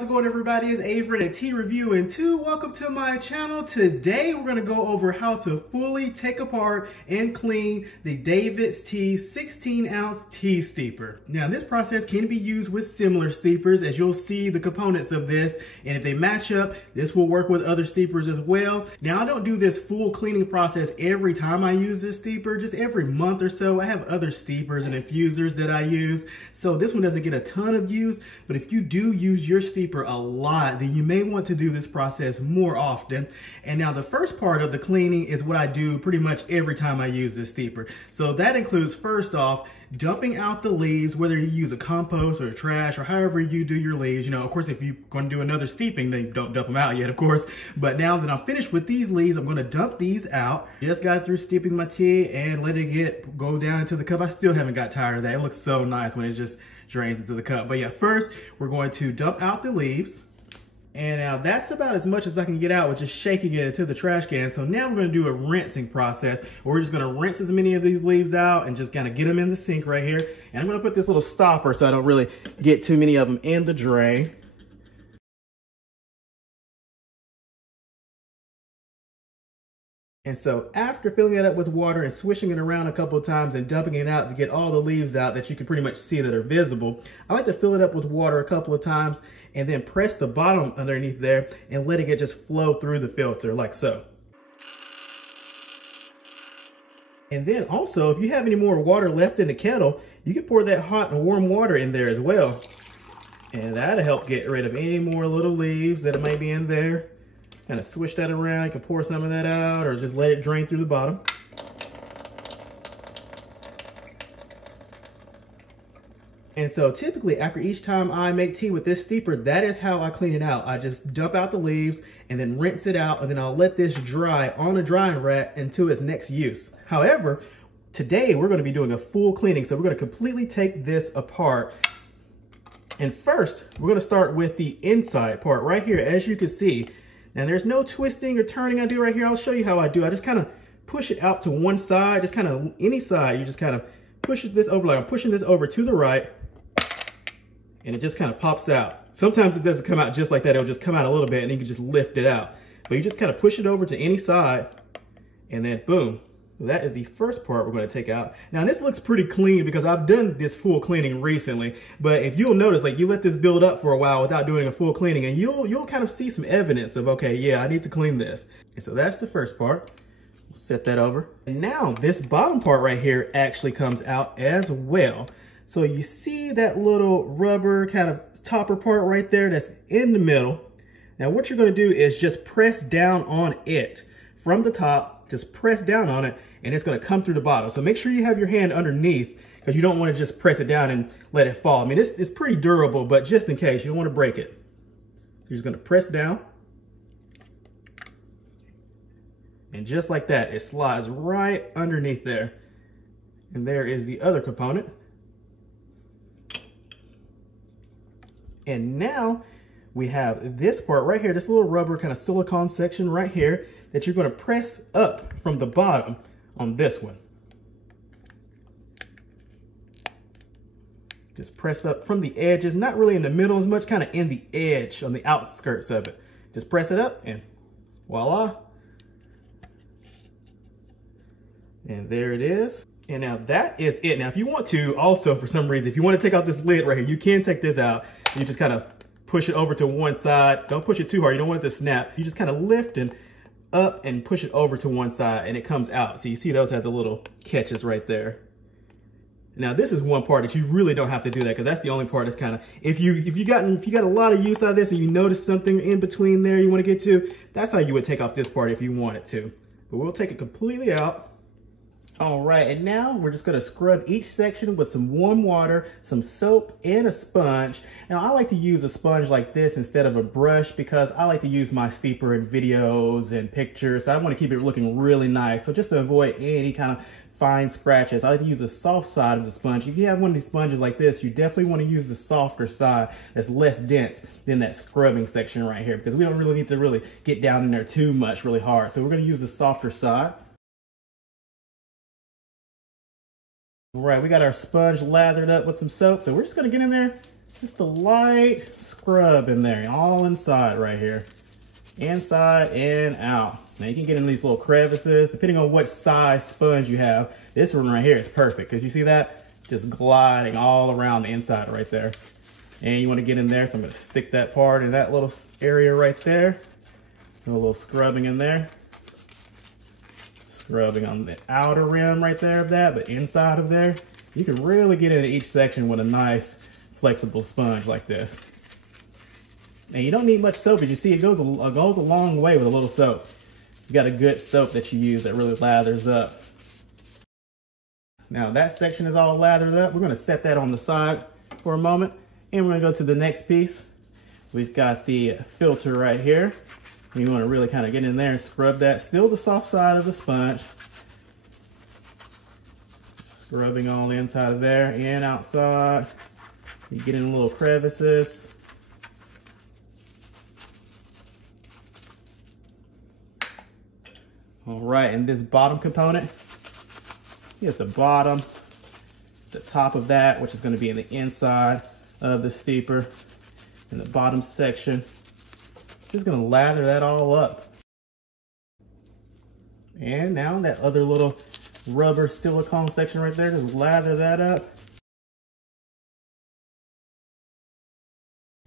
how's it going everybody? It's Avery at Tea Review and 2. Welcome to my channel. Today we're going to go over how to fully take apart and clean the DAVIDsTEA 16-ounce tea steeper. Now this process can be used with similar steepers, as you'll see the components of this, and if they match up, this will work with other steepers as well. Now I don't do this full cleaning process every time I use this steeper, just every month or so. I have other steepers and infusers that I use, so this one doesn't get a ton of use, but if you do use your steeper a lot, then you may want to do this process more often. And now the first part of the cleaning is what I do pretty much every time I use this steeper. So that includes, first off, dumping out the leaves, whether you use a compost or a trash or however you do your leaves. You know, of course, if you're going to do another steeping, then don't dump them out yet, of course. But now that I'm finished with these leaves, I'm going to dump these out. Just got through steeping my tea and let it go down into the cup. I still haven't got tired of that. It looks so nice when it just drains into the cup. But yeah, first we're going to dump out the leaves. And now that's about as much as I can get out with just shaking it into the trash can. So now we're going to do a rinsing process. We're just going to rinse as many of these leaves out and just kind of get them in the sink right here. And I'm going to put this little stopper so I don't really get too many of them in the drain. And so after filling it up with water and swishing it around a couple of times and dumping it out to get all the leaves out that you can pretty much see that are visible, I like to fill it up with water a couple of times and then press the bottom underneath there and let it just flow through the filter like so. And then also, if you have any more water left in the kettle, you can pour that hot and warm water in there as well. And that'll help get rid of any more little leaves that might be in there. Kind of swish that around, you can pour some of that out or just let it drain through the bottom. And so typically after each time I make tea with this steeper, that is how I clean it out. I just dump out the leaves and then rinse it out, and then I'll let this dry on a drying rack until its next use. However, today we're going to be doing a full cleaning, so we're going to completely take this apart. And first, we're going to start with the inside part right here. As you can see, now there's no twisting or turning I do right here. I'll show you how I do. I just kind of push it out to one side, just kind of any side. You just kind of push this over, like I'm pushing this over to the right, and it just kind of pops out. Sometimes it doesn't come out just like that. It'll just come out a little bit and you can just lift it out. But you just kind of push it over to any side and then boom. That is the first part we're going to take out. Now this looks pretty clean because I've done this full cleaning recently, but if you'll notice, like you let this build up for a while without doing a full cleaning, and you'll kind of see some evidence of, okay, yeah, I need to clean this. And so that's the first part. We'll set that over. And now this bottom part right here actually comes out as well. So you see that little rubber kind of topper part right there that's in the middle. Now what you're going to do is just press down on it from the top, just press down on it, and it's going to come through the bottom. So make sure you have your hand underneath because you don't want to just press it down and let it fall. I mean, it's pretty durable, but just in case, you don't want to break it. So you're just going to press down. And just like that, it slides right underneath there. And there is the other component. And now we have this part right here, this little rubber kind of silicone section right here that you're going to press up from the bottom on this one. Just press up from the edges, not really in the middle as much, kind of in the edge on the outskirts of it. Just press it up and voila. And there it is. And now that is it. Now if you want to also, for some reason, if you want to take out this lid right here, you can take this out. You just kind of push it over to one side. Don't push it too hard. You don't want it to snap. You just kind of lift and up and push it over to one side and it comes out. So you see those have the little catches right there. Now this is one part that you really don't have to do that because that's the only part that's kind of, if you got a lot of use out of this and you notice something in between there you want to get to, that's how you would take off this part if you wanted to. But we'll take it completely out. All right, and now we're just gonna scrub each section with some warm water, some soap, and a sponge. Now, I like to use a sponge like this instead of a brush because I like to use my steeper in videos and pictures, so I wanna keep it looking really nice. So just to avoid any kind of fine scratches, I like to use the soft side of the sponge. If you have one of these sponges like this, you definitely wanna use the softer side that's less dense than that scrubbing section right here because we don't really need to really get down in there too much, really hard. So we're gonna use the softer side. All right, we got our sponge lathered up with some soap, so we're just gonna get in there just a light scrub in there, all inside right here. Inside and out. Now you can get in these little crevices, depending on what size sponge you have. This one right here is perfect, because you see that? Just gliding all around the inside right there. And you want to get in there, so I'm going to stick that part in that little area right there. Do a little scrubbing in there. Scrubbing on the outer rim right there of that, but inside of there, you can really get into each section with a nice flexible sponge like this. And you don't need much soap, as you see, it goes a long way with a little soap. You got a good soap that you use that really lathers up. Now that section is all lathered up. We're going to set that on the side for a moment, and we're going to go to the next piece. We've got the filter right here. You want to really kind of get in there and scrub that. Still the soft side of the sponge. Scrubbing all the inside of there and outside. You get in little crevices. All right, and this bottom component, you get the bottom, the top of that, which is going to be in the inside of the steeper, in the bottom section. Just going to lather that all up. And now that other little rubber silicone section right there, just lather that up.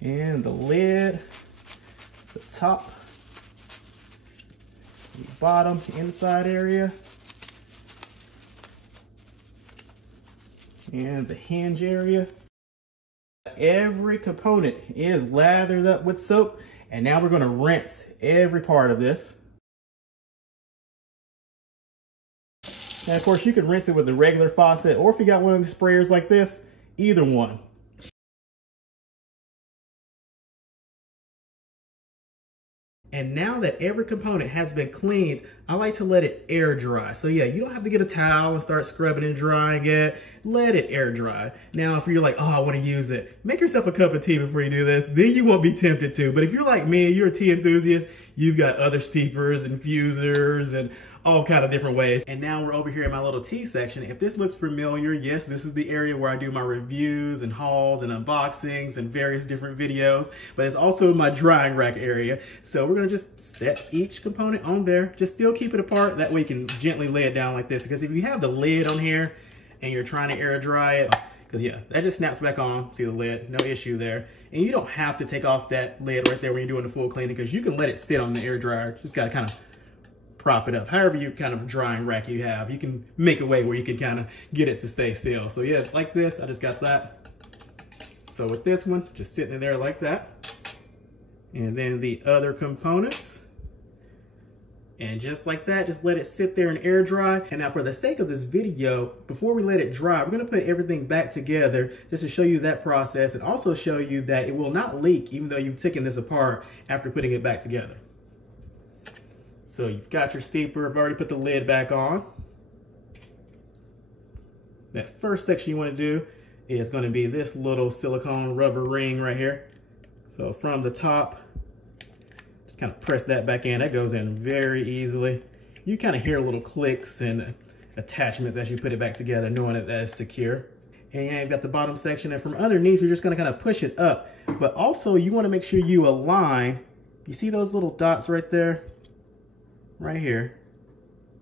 And the lid, the top, the bottom inside area, and the hinge area. Every component is lathered up with soap, and now we're going to rinse every part of this. And of course, you can rinse it with a regular faucet, or if you got one of these sprayers like this, either one. And now that every component has been cleaned, I like to let it air dry. So yeah, you don't have to get a towel and start scrubbing and drying it. Let it air dry. Now, if you're like, oh, I want to use it, make yourself a cup of tea before you do this. Then you won't be tempted to. But if you're like me, you're a tea enthusiast, you've got other steepers, infusers, and all kind of different ways. And now we're over here in my little tea section. If this looks familiar, yes, this is the area where I do my reviews and hauls and unboxings and various different videos, but it's also my drying rack area. So we're gonna just set each component on there. Just still keep it apart. That way you can gently lay it down like this. Because if you have the lid on here and you're trying to air dry it, because yeah, that just snaps back on. See the lid, no issue there. And you don't have to take off that lid right there when you're doing the full cleaning, because you can let it sit on the air dryer. Just gotta kind of prop it up. However you kind of drying rack you have, you can make a way where you can kind of get it to stay still. So yeah, like this, I just got that. So with this one, just sitting in there like that. And then the other components. And just like that, just let it sit there and air dry. And now for the sake of this video, before we let it dry, we're gonna put everything back together just to show you that process, and also show you that it will not leak even though you've taken this apart after putting it back together. So you've got your steeper. I've already put the lid back on. That first section you want to do is going to be this little silicone rubber ring right here. So from the top, just kind of press that back in. That goes in very easily. You kind of hear little clicks and attachments as you put it back together, knowing that that's secure. And you've got the bottom section, and from underneath, you're just going to kind of push it up. But also, you want to make sure you align. You see those little dots right there? Right here,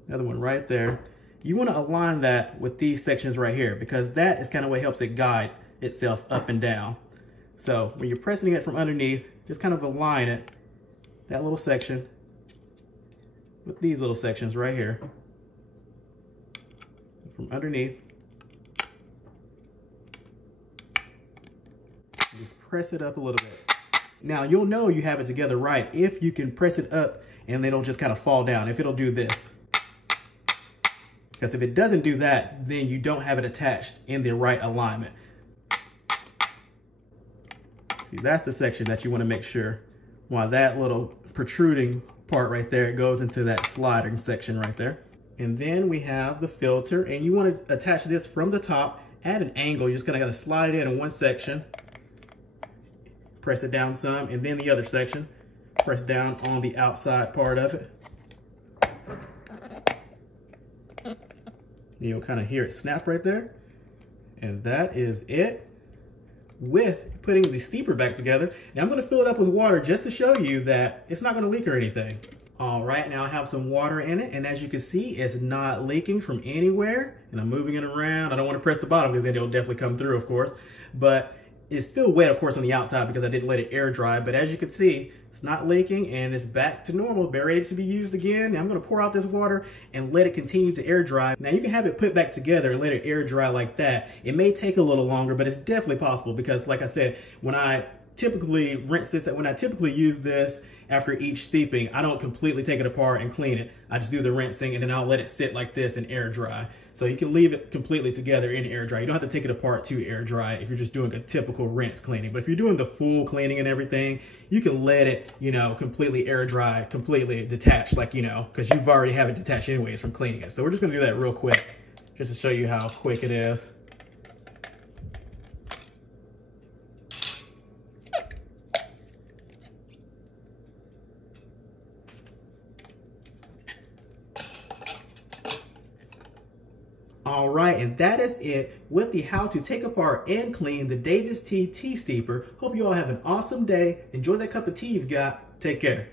another one right there. You want to align that with these sections right here, because that is kind of what helps it guide itself up and down. So when you're pressing it from underneath, just kind of align it, that little section, with these little sections right here. From underneath, just press it up a little bit. Now you'll know you have it together right if you can press it up and they don't just kind of fall down, if it'll do this. Because if it doesn't do that, then you don't have it attached in the right alignment. See, that's the section that you want to make sure, while that little protruding part right there goes into that sliding section right there. And then we have the filter, and you want to attach this from the top at an angle. You're just gonna slide it in one section, press it down some, and then the other section. Press down on the outside part of it. You'll kind of hear it snap right there. And that is it. with putting the steeper back together. Now I'm gonna fill it up with water just to show you that it's not gonna leak or anything. All right, now I have some water in it, and as you can see, it's not leaking from anywhere, and I'm moving it around. I don't wanna press the bottom because then it'll definitely come through, of course, but it's still wet, of course, on the outside because I didn't let it air dry, but as you can see, it's not leaking and it's back to normal, ready to be used again. Now I'm gonna pour out this water and let it continue to air dry. Now you can have it put back together and let it air dry like that. It may take a little longer, but it's definitely possible because like I said, when I typically use this after each steeping, I don't completely take it apart and clean it. I just do the rinsing and then I'll let it sit like this and air dry. So you can leave it completely together in air dry. You don't have to take it apart to air dry if you're just doing a typical rinse cleaning. But if you're doing the full cleaning and everything, you can let it, completely air dry, completely detached, because you've already have it detached anyways from cleaning it. So we're just gonna do that real quick, just to show you how quick it is. All right, and that is it with the how to take apart and clean the DAVIDsTEA tea steeper. Hope you all have an awesome day. Enjoy that cup of tea you've got. Take care.